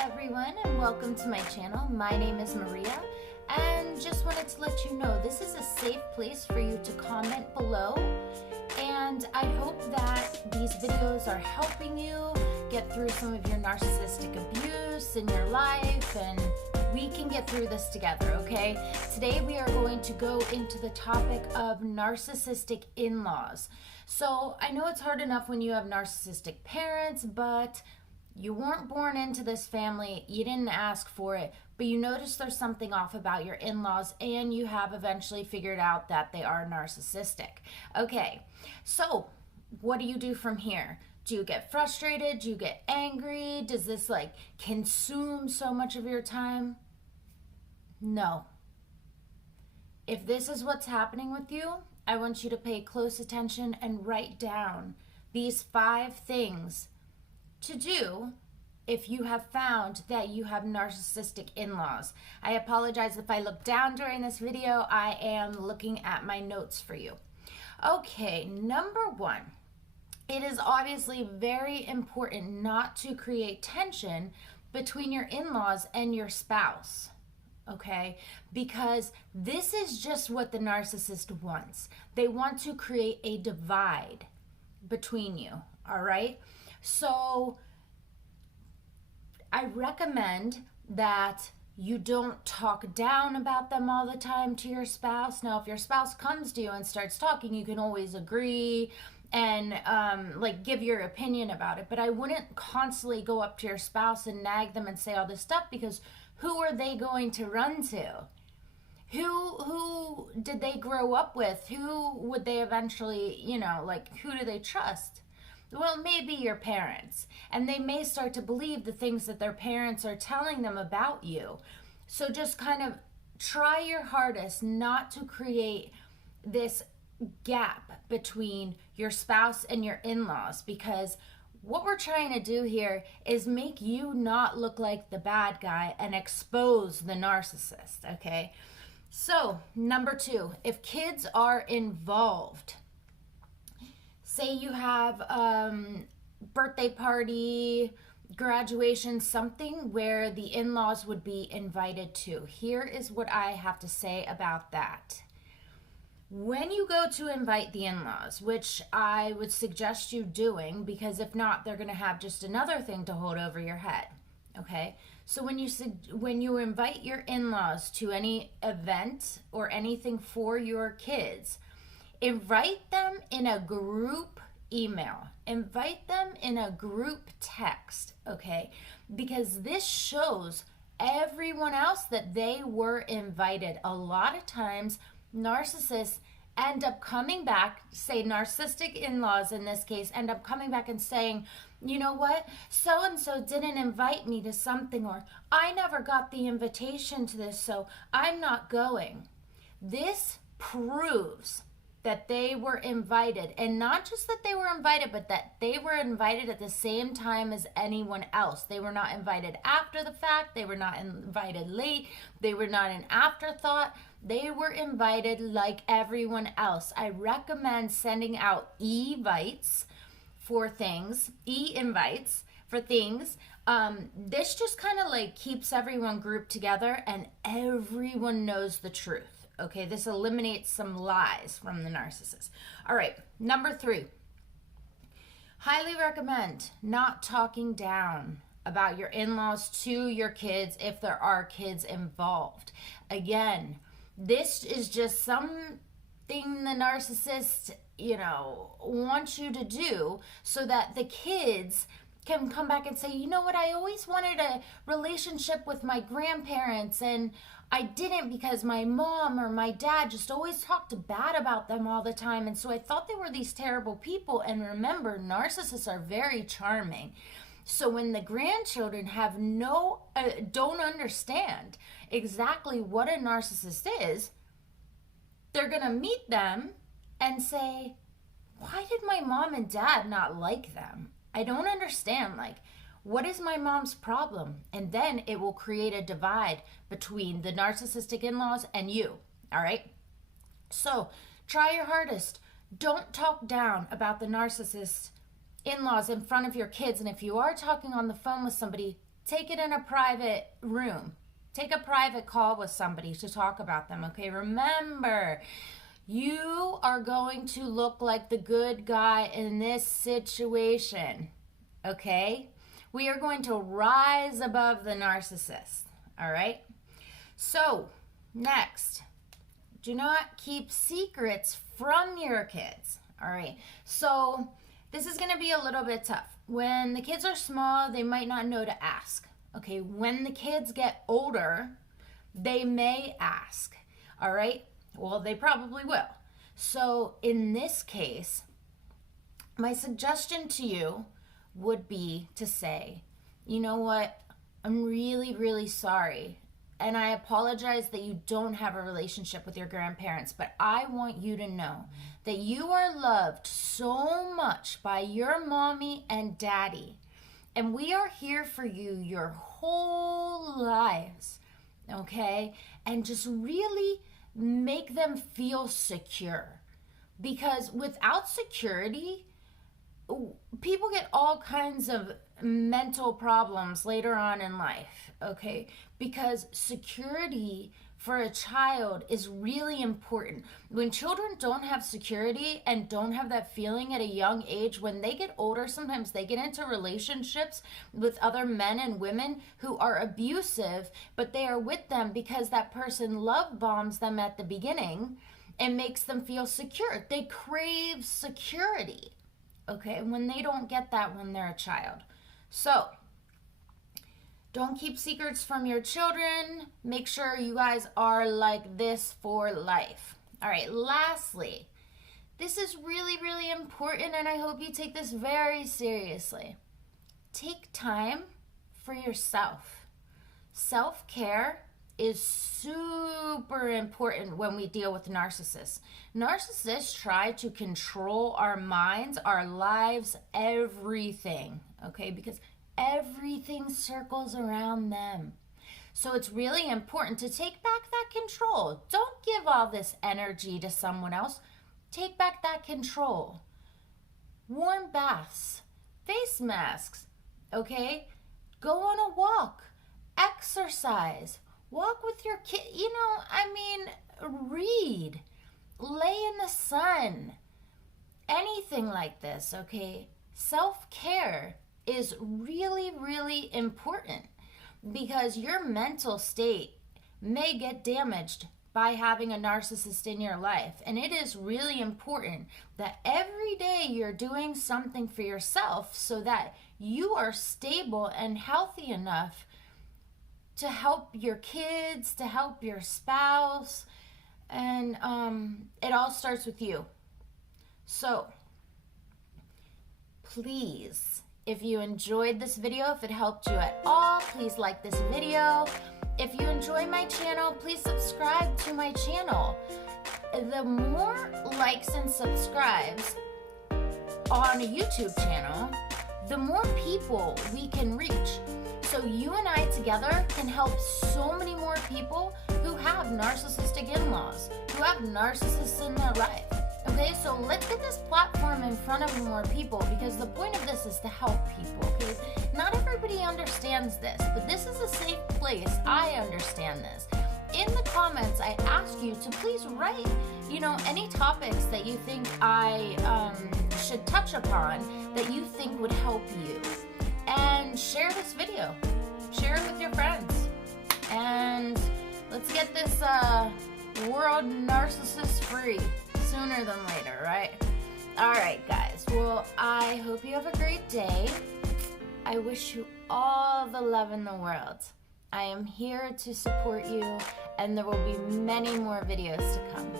everyone, and welcome to my channel. My name is Maria, and just wanted to let you know this is a safe place for you to comment below, and I hope that these videos are helping you get through some of your narcissistic abuse in your life, and we can get through this together, okay? Today we are going to go into the topic of narcissistic in-laws. So I know it's hard enough when you have narcissistic parents, but you weren't born into this family, you didn't ask for it, but you notice there's something off about your in-laws, and you have eventually figured out that they are narcissistic. Okay, so what do you do from here? Do you get frustrated? Do you get angry? Does this consume so much of your time? No. If this is what's happening with you, I want you to pay close attention and write down these 5 things to do if you have found that you have narcissistic in-laws. I apologize if I look down during this video. I am looking at my notes for you. Okay, number 1. It is obviously very important not to create tension between your in-laws and your spouse. Okay, because this is just what the narcissist wants. They want to create a divide between you, all right? So I recommend that you don't talk down about them all the time to your spouse. Now, if your spouse comes to you and starts talking, you can always agree and give your opinion about it. But I wouldn't constantly go up to your spouse and nag them and say all this stuff, because who are they going to run to? Who did they grow up with? Who would they eventually, who do they trust? Well, maybe your parents, and they may start to believe the things that their parents are telling them about you. So just kind of try your hardest not to create this gap between your spouse and your in-laws, because what we're trying to do here is make you not look like the bad guy and expose the narcissist, okay? So, number 2, if kids are involved, say you have birthday party, graduation, something where the in-laws would be invited to. Here is what I have to say about that. When you go to invite the in-laws, which I would suggest you doing, because if not, they're going to have just another thing to hold over your head, okay? So when you invite your in-laws to any event or anything for your kids, invite them in a group email. Invite them in a group text, okay? Because this shows everyone else that they were invited. A lot of times, narcissists end up coming back, say narcissistic in-laws in this case, end up coming back and saying, you know what, so-and-so didn't invite me to something, or I never got the invitation to this, so I'm not going. This proves that they were invited, and not just that they were invited, but that they were invited at the same time as anyone else. They were not invited after the fact. They were not invited late. They were not an afterthought. They were invited like everyone else. I recommend sending out e-invites for things. This just kind of keeps everyone grouped together, and everyone knows the truth. Okay, this eliminates some lies from the narcissist. All right, number 3. Highly recommend not talking down about your in-laws to your kids if there are kids involved. Again, this is just something the narcissist, wants you to do so that the kids can come back and say, you know what, I always wanted a relationship with my grandparents, and I didn't because my mom or my dad just always talked bad about them all the time, and so I thought they were these terrible people. And remember, narcissists are very charming. So when the grandchildren have don't understand exactly what a narcissist is, they're gonna meet them and say, why did my mom and dad not like them? I don't understand, what is my mom's problem? And then it will create a divide between the narcissistic in-laws and you, all right? So try your hardest. Don't talk down about the narcissist in-laws in front of your kids. And if you are talking on the phone with somebody, take it in a private room. Take a private call with somebody to talk about them, okay? Remember, you are going to look like the good guy in this situation, okay? We are going to rise above the narcissist, all right? So, next, do not keep secrets from your kids, all right? So, this is going to be a little bit tough. When the kids are small, they might not know to ask, okay? When the kids get older, they may ask, all right? Well, they probably will. So in this case, my suggestion to you would be to say, you know what? I'm really, really sorry. And I apologize that you don't have a relationship with your grandparents, but I want you to know that you are loved so much by your mommy and daddy. And we are here for you your whole lives, okay? And just really make them feel secure, because without security, people get all kinds of mental problems later on in life, okay? Because security for a child is really important. When children don't have security and don't have that feeling at a young age, when they get older, sometimes they get into relationships with other men and women who are abusive, but they are with them because that person love bombs them at the beginning and makes them feel secure. They crave security, okay, when they don't get that when they're a child. So, don't keep secrets from your children. Make sure you guys are like this for life. All right, lastly, this is really, really important, and I hope you take this very seriously. Take time for yourself. Self-care is super important when we deal with narcissists. Narcissists try to control our minds, our lives, everything, okay? Because everything circles around them. So it's really important to take back that control. Don't give all this energy to someone else. Take back that control. Warm baths, face masks, okay? Go on a walk, exercise, walk with your kid, read, lay in the sun, anything like this, okay? Self-care is really, really important, because your mental state may get damaged by having a narcissist in your life. And it is really important that every day you're doing something for yourself so that you are stable and healthy enough to help your kids, to help your spouse, and it all starts with you. So, please, if you enjoyed this video, if it helped you at all, please like this video. If you enjoy my channel, please subscribe to my channel. The more likes and subscribes on a YouTube channel, the more people we can reach. So you and I together can help so many more people who have narcissistic in-laws, who have narcissists in their life. Okay, so let's get this platform in front of more people, because the point of this is to help people, okay? Not everybody understands this, but this is a safe place. I understand this. In the comments, I ask you to please write, any topics that you think I should touch upon that you think would help you. And share this video. Share it with your friends. And let's get this world narcissist free sooner than later, right? All right, guys. Well, I hope you have a great day. I wish you all the love in the world. I am here to support you, and there will be many more videos to come.